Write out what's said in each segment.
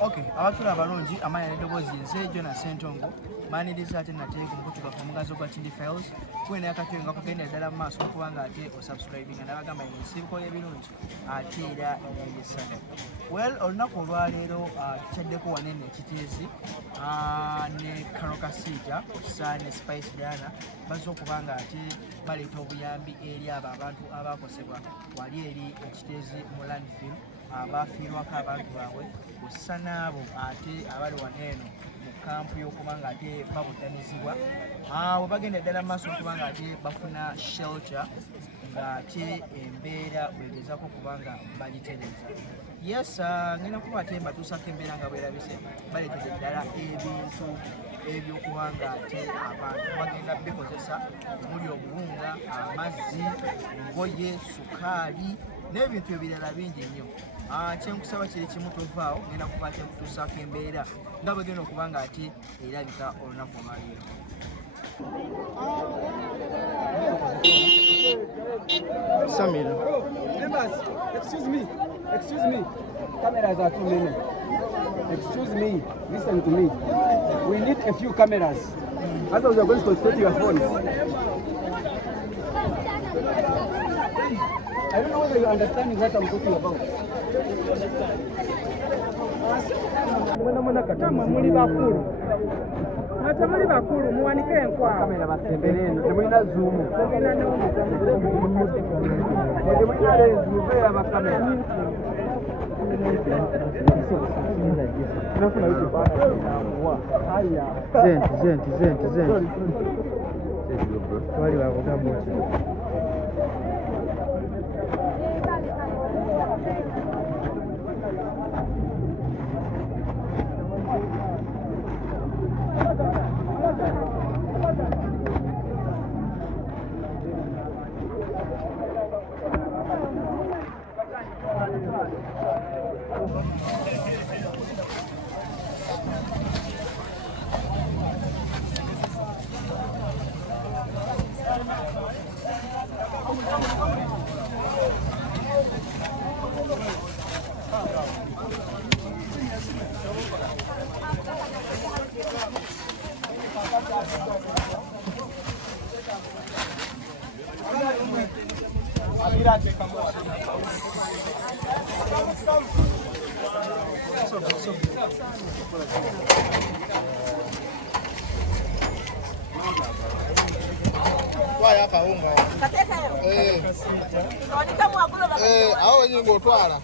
Okay, abatula abalungi amanya n'eddoboozi nze Jonas Sentongo maniriza ate nateeka omukutuka ku mugazo gwa Tindi Files kwena yakatyo nga kugenda ddala mu maaso okubanga ate osubscribinga n'abagamba ensibuko y'ebirungi ate era n'ebyessanyu. Well, olunaku olwaleero tukyaddeko wanene ekitiizi ne Karokasiita okusa ne Spice Diana bazze okubanga ate baleeta obuyambi eri abo abantu abaakosebwa wali eri ekiteezi mu landfill abafiirwako abantu baabwe kussa n'abo ate abali wano eno mu kampu y'okubanga ate babuddanizibwa bwe bagenda ddala mu maaso okubanga ate bafuna shelter ng'ate embeera bwegezako okubanga bagitereeza. Yes, ngenda kuba ate mbatuusako embeera nga bwerabise baleetedde ddala ebintu ebyokubanga ate abantu bagenda bikozesa omuli obuwunga, amazzi, engoye, sukaali n'ebintu ebirala bingi nnyo. Kyenkusaba kiri kimu tovaawo, ngenda kuba ate nkutuusaako embeera nga bwegenda okubanga ate erabika olunaku olwaleero. Samira. Members, excuse me. Cameras are too many. Excuse me, listen to me. We need a few cameras. Otherwise, we are going to concentrate your phones. I don't know whether you are understanding what I'm talking about. Matamuli bakulu muwanike enkwawa. Kamera basembereno temulina zoom. Temulina lens mubeera bakamera. Zenti. Twali bakugamba ki? Waya hapa unga. Hao nyingo twala.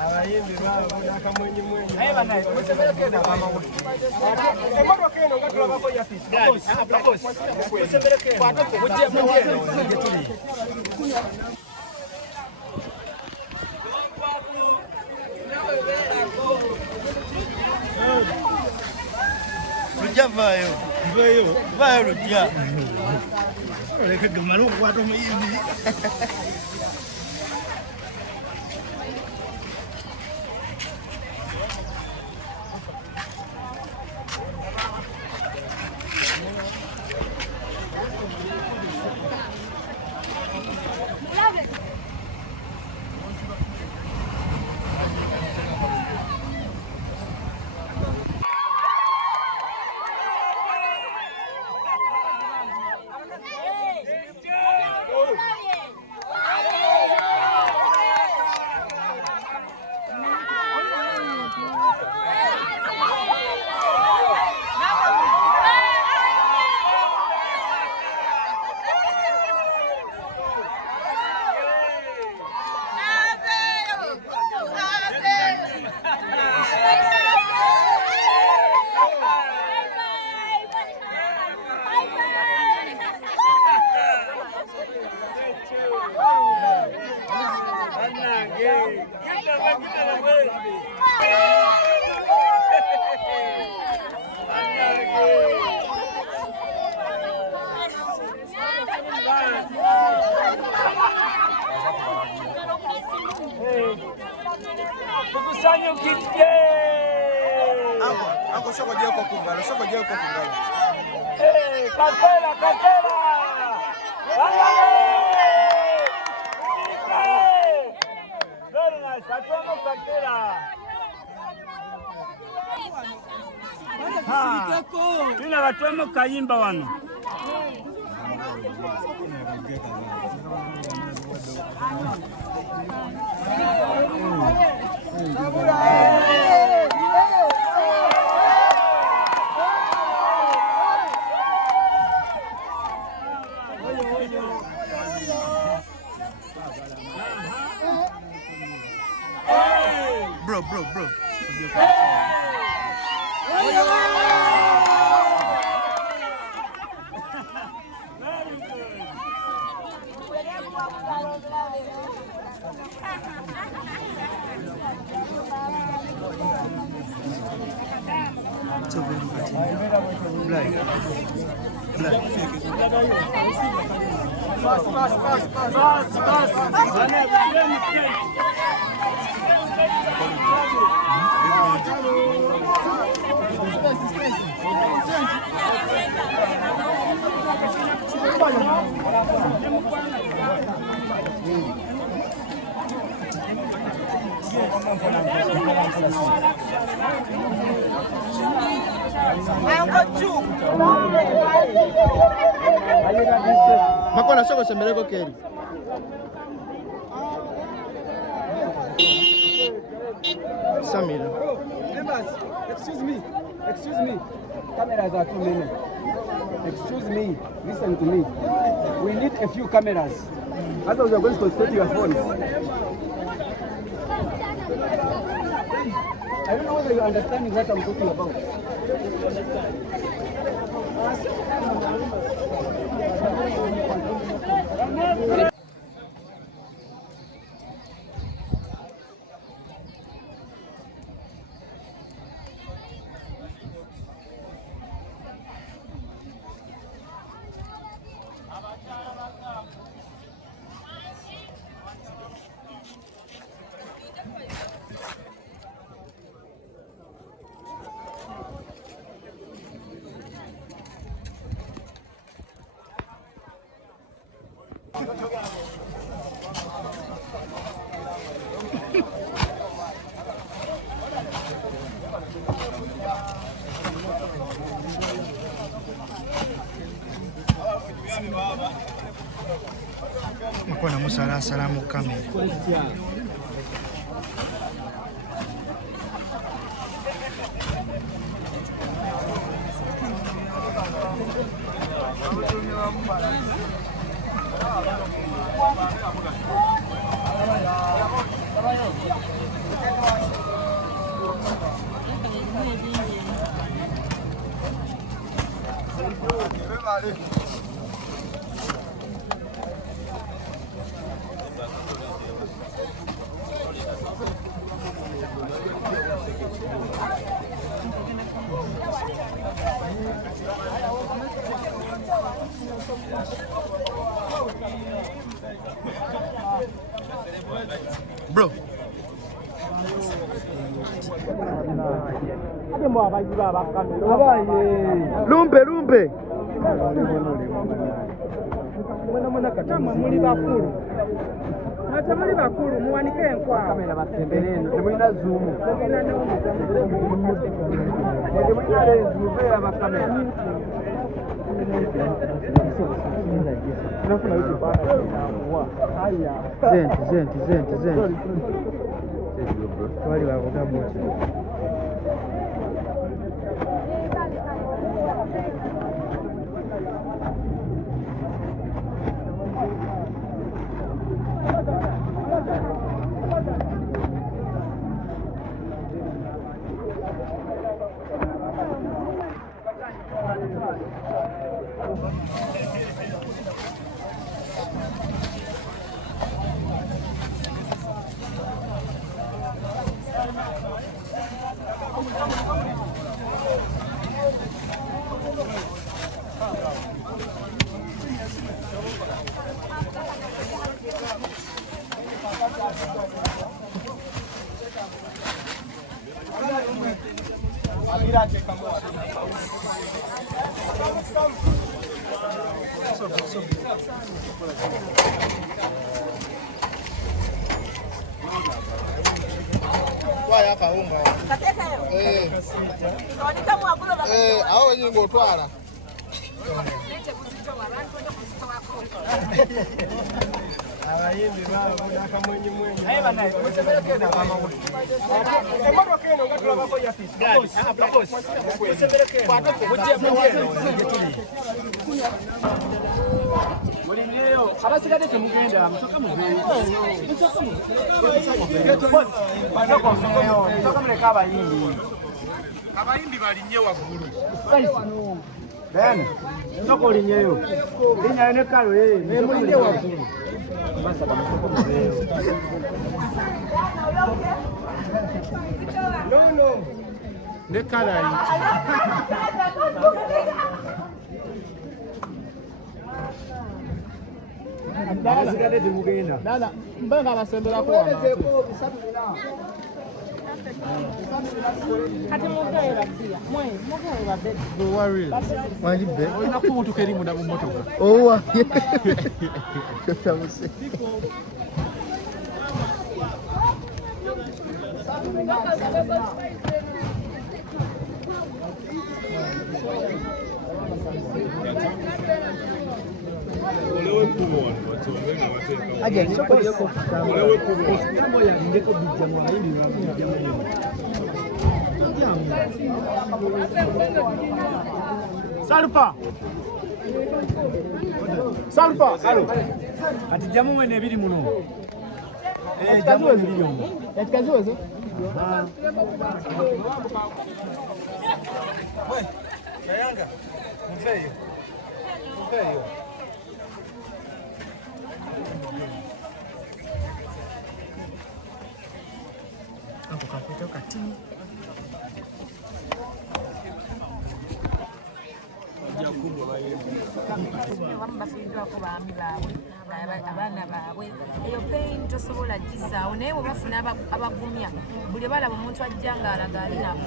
Abayimbi baabudaka mwenye. Naye banaye musebere kenda kama mwe. Emmotoka eno nga tulabako yafisi. Musebere kenda. Lujja vayo lujja. Oleke gamala okukwata omuyimbi. Kukusanyo kite. Ango soko jeko kumbalo. Katela. Tuna watemo kayimba wano. Bro. Makona soko semeleko keri. Samira. Members, excuse me. Cameras are too many. Excuse me. Listen to me. We need a few cameras. Otherwise, we are going to concentrate your phones. I don't know whether you are understanding what I'm talking about. Makona musala salamu kamera. Bro. Lumpe. Muli bakulu. Mata muli bakulu muwanike enkwa. Kamera basembereno temulina zoom. Temulina lenzu beera bakamera. Zenti. Twali bakugamu. Twaya akawunga wano. Awo wenyini ng'otwala. Abayimbi babuda akamwenyi mwenyi. Naye banaye museberekene akamawuli. Emotoka eno nga tulabako yafisi. Museberekene. Mulinyeyo abasigadde temugenda musoka muveeyo. Musoka muleka abayimbi. Abayimbi balinye waggulu. Bene, soko olinyeyo. Linnya ne kalo mulinye waggulu. No. Ne kala abasigadde temugenda. Dada, mbenga basemberako wano. Kati mugayira pia. Mwe, mugayira bed. Don't worry. Wangibe. Olina kubutuka eri munda mu mmotoka. Owa. Kyotambuse. Aje soko yoko. Olewe kubo. Jambo ya ndiko bijamwa hili la bijamwa hili. Salpa. Alo. Ati jamu mwene ebiri muno. Jamu ebiri yongo. Yatikaziwezo? We, Yayanga. Mfeyo. ako kampito kati Wamu bafiddwako baami baabwe abaana baabwe eyo pain tosobola gisaawo naye bwe bafuna abagumya buli balaba omuntu ajja ng'alaga ali nabo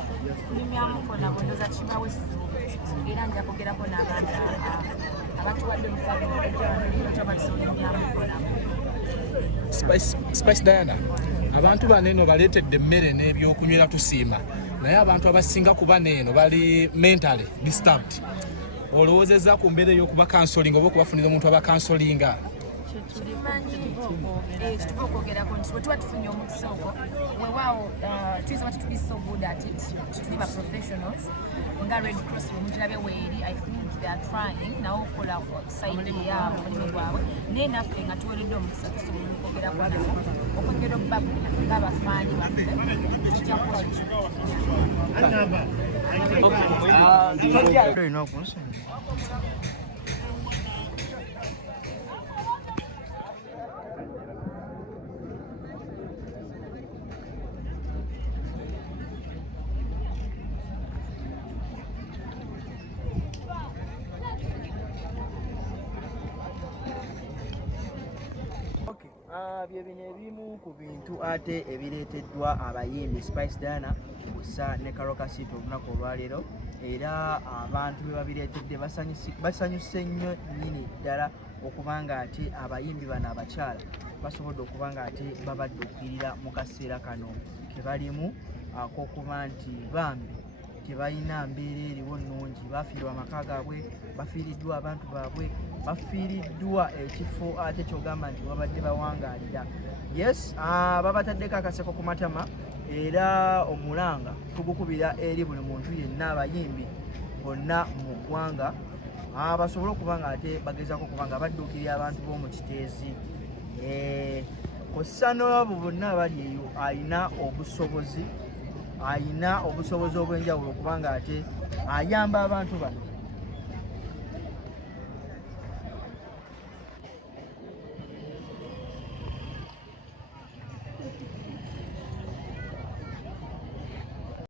kulimyamuko nabo ndoza kibawe essuubi era nja kwogerako n'abaana abatuwadde omusabalimyamuko nabo. Spice Diana, abantu baneno baleetedde emmere n'ebyokunywera tusiima naye abantu abasinga kuba neeno bali mentally disturbed. Olowoozezza ku mbeera ey'okuba counseling oba okubafunira omuntu aba counselinga? Tuba okwogerako nti bwe tuba tufunye omukisa ogwo weewaawo tuyinza bati tuli so good at it tuli ba professionals nga Red Cross omutulabe weeri I think they are trying nawe okukola side yaabwe omulimu gwabwe naye naffe nga tuweeredde omukisa tusobola okwogerako nabo okwongera okuba ng'abafaani baffe kijja kukola olina okunsonyiwa. Bye bino ebimu ku bintu ate ebireeteddwa abayimbi Spice Diana bussa ne Karoka City olunaku olwaleero era abantu be babireetedde basanyuse nnyo nnyini ddala okuba nga ate abayimbi bano abakyala basobodde okuba nga ate babadde okwirira mu kaseera kano ke balimu ak'okuba nti bambi tebalina mbeera eriwo nnungi bafiirwa amaka gaabwe bafiiriddwa abantu baabwe bafiiriddwa ekifo ate kyogamba nti babadde bawangaalira. Yes, babataddeko akaseko ku matama era omulanga tugukubira eri buli muntu yenna abayimbi bonna mu ggwanga basobole okuba nga ate bagezaako okuba nga badduukirira abantu b'omu kiteezi kossa n'abo bonna abali eyo alina obusobozi obw'enjawulo okuba nga ate ayamba abantu bano